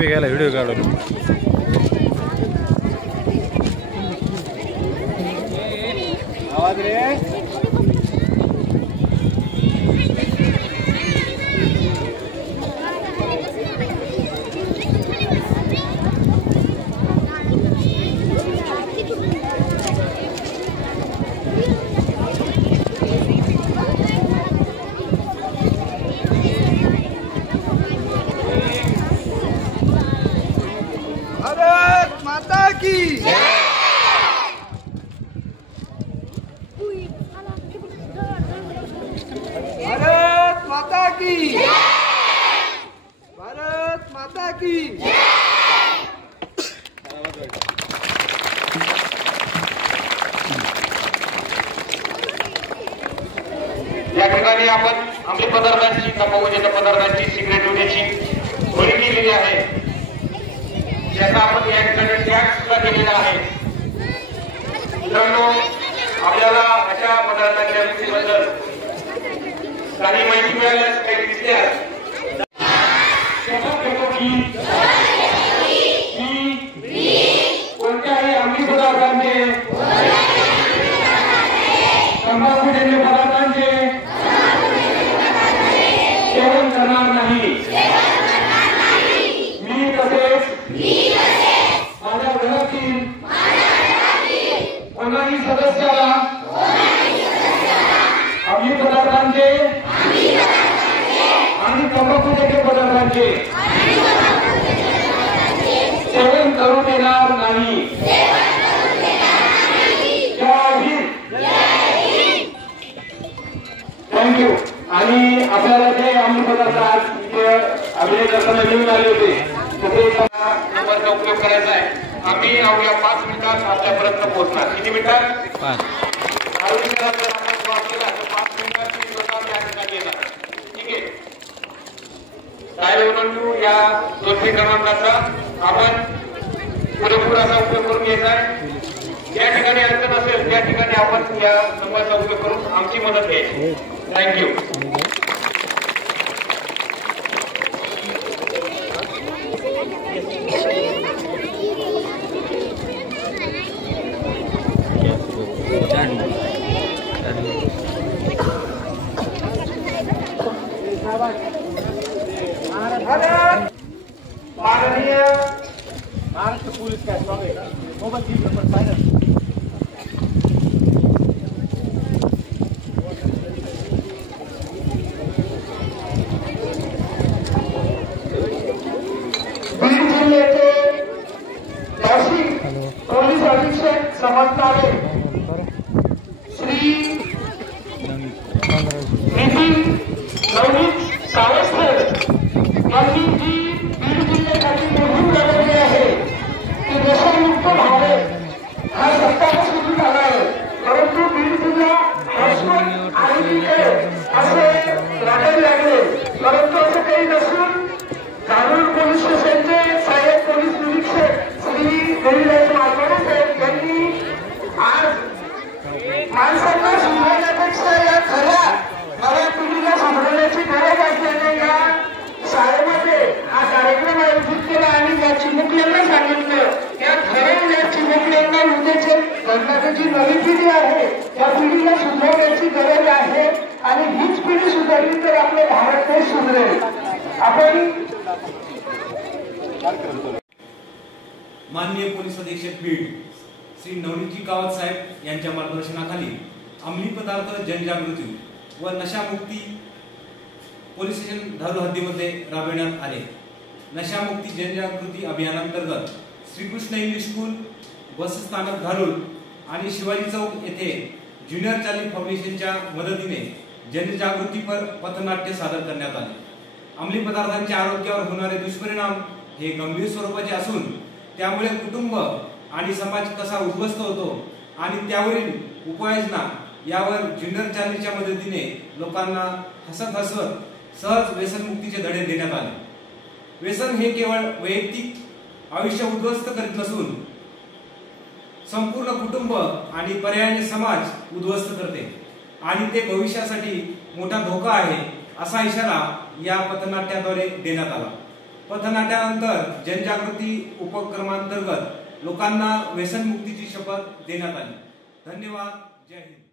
तुम्ही घ्यायला व्हिडिओ काढून आवाज रे भारत माता की भारत माता की भारत माता की या ठिकाणी आपण अंमली पदार्थांची तंबाखूजन्य पदार्थांची सिगरेट विक्रीची होळी केलेली आहे, ज्याचा आपण या ठिकाणी टॅक्स सुद्धा केलेला आहे. मित्रांनो, आपल्याला अशा पदार्थांच्या विक्रीबद्दल काही माहिती मिळाल्यास काही दिसल्यास कोणत्याही अंमली पदार्थांचे तंबाखूजन्य पदार्थांचे सेवन करणार नाही. मी तसेच माझ्या घरातील कोणाही सदस्याला अंमली पदार्थांचे आणि तंबाखूजन्य पदार्थांचे सेवन करू देणार नाही. थँक्यू. आणि आपल्याला जे अंमली पदार्थ आज अभिनय करताना घेऊन आले होते नंबरचा उपयोग करायचा आहे. आम्ही अवघ्या 5 मिनिटात आपल्यापर्यंत पोहोचणार. किती मिनिटात? 5 मिनिटात जर आपण क्रॉस केला तर 5 मिनिटात ती लोकांना या ठिकाणी येणार. ठीक आहे. काय विनंती, या 2 क्रमांकाचा आपण पुरेपूर असा उपयोग करून घ्यायचा आहे. ज्या ठिकाणी अडचण असेल त्या ठिकाणी आपण या नंबरचा उपयोग करून आमची मदत घ्यायची. थँक्यू. माननीय महाराष्ट्र पोलीस काय मोबाईल घेतलं पण सायलेंट. बीड जिल्ह्याचे नाशिक पोलीस अधीक्षक समजणारे श्री नितीन नवनीत सावस्कर यांनी जी बीड जिल्ह्यासाठी मोहीम राबवली आहे की नशामुक्त भारत हा सत्ताच सुरू झाला आहे, परंतु बीड जिल्हा हॉस्पिटल आणि असे राहायला लागले. परंतु असं काही नसून धारूर पोलीस स्टेशनचे सहाय्यक पोलीस निरीक्षक श्री देवीराज मालवणे साहेब यांनी आज माणसांना सुधारण्यापेक्षा या खऱ्या नव्या पिढीला सुधारण्याची गरज असल्याने या शाळेमध्ये हा कार्यक्रम आयोजित केला आणि या चिमुकल्यांना सांगितलं या खऱ्या या चिमुकल्यांना उद्याच्या घडणारी जी नवी पिढी आहे त्या पिढीला सुधारण्याची गरज आहे आणि हीच पिढी सुधारली तर आपलं भारत देश सुधरेल. आपण माननीय पोलीस अधीक्षक बीड श्री नवनीतजी कावत साहेब यांच्या मार्गदर्शनाखाली अंमली पदार्थ जनजागृती व नशामुक्ती पोलीस स्टेशन धारूर हद्दीमध्ये राबविण्यात आले. नशामुक्ती जनजागृती अभियानांतर्गत श्रीकृष्ण इंग्लिश स्कूल, बसस्थानक धारूर आणि शिवाजी चौक येथे ज्युनियर चार्ली फाउंडेशनच्या मदतीने जनजागृतीपर पथनाट्य सादर करण्यात आले. अंमली पदार्थांच्या आरोग्यावर होणारे दुष्परिणाम हे गंभीर स्वरूपाचे असून त्यामुळे कुटुंब आणि समाज कसा उद्ध्वस्त होतो आणि त्यावरील उपाययोजना यावर ज्युनियर चार्लीच्या मदतीने लोकांना हसत सहज व्यसनमुक्तीचे धडे देण्यात आले. व्यसन हे केवळ वैयक्तिक आयुष्य उद्ध्वस्त करीत नसून संपूर्ण कुटुंब आणि पर्यायाने समाज उद्ध्वस्त करते आणि ते भविष्यासाठी मोठा धोका आहे असा इशारा या पथनाट्याद्वारे देण्यात आला. पथनाट्यानंतर जनजागृती उपक्रमांतर्गत लोकांना व्यसनमुक्तीची शपथ देण्यात आली. धन्यवाद. जय हिंद.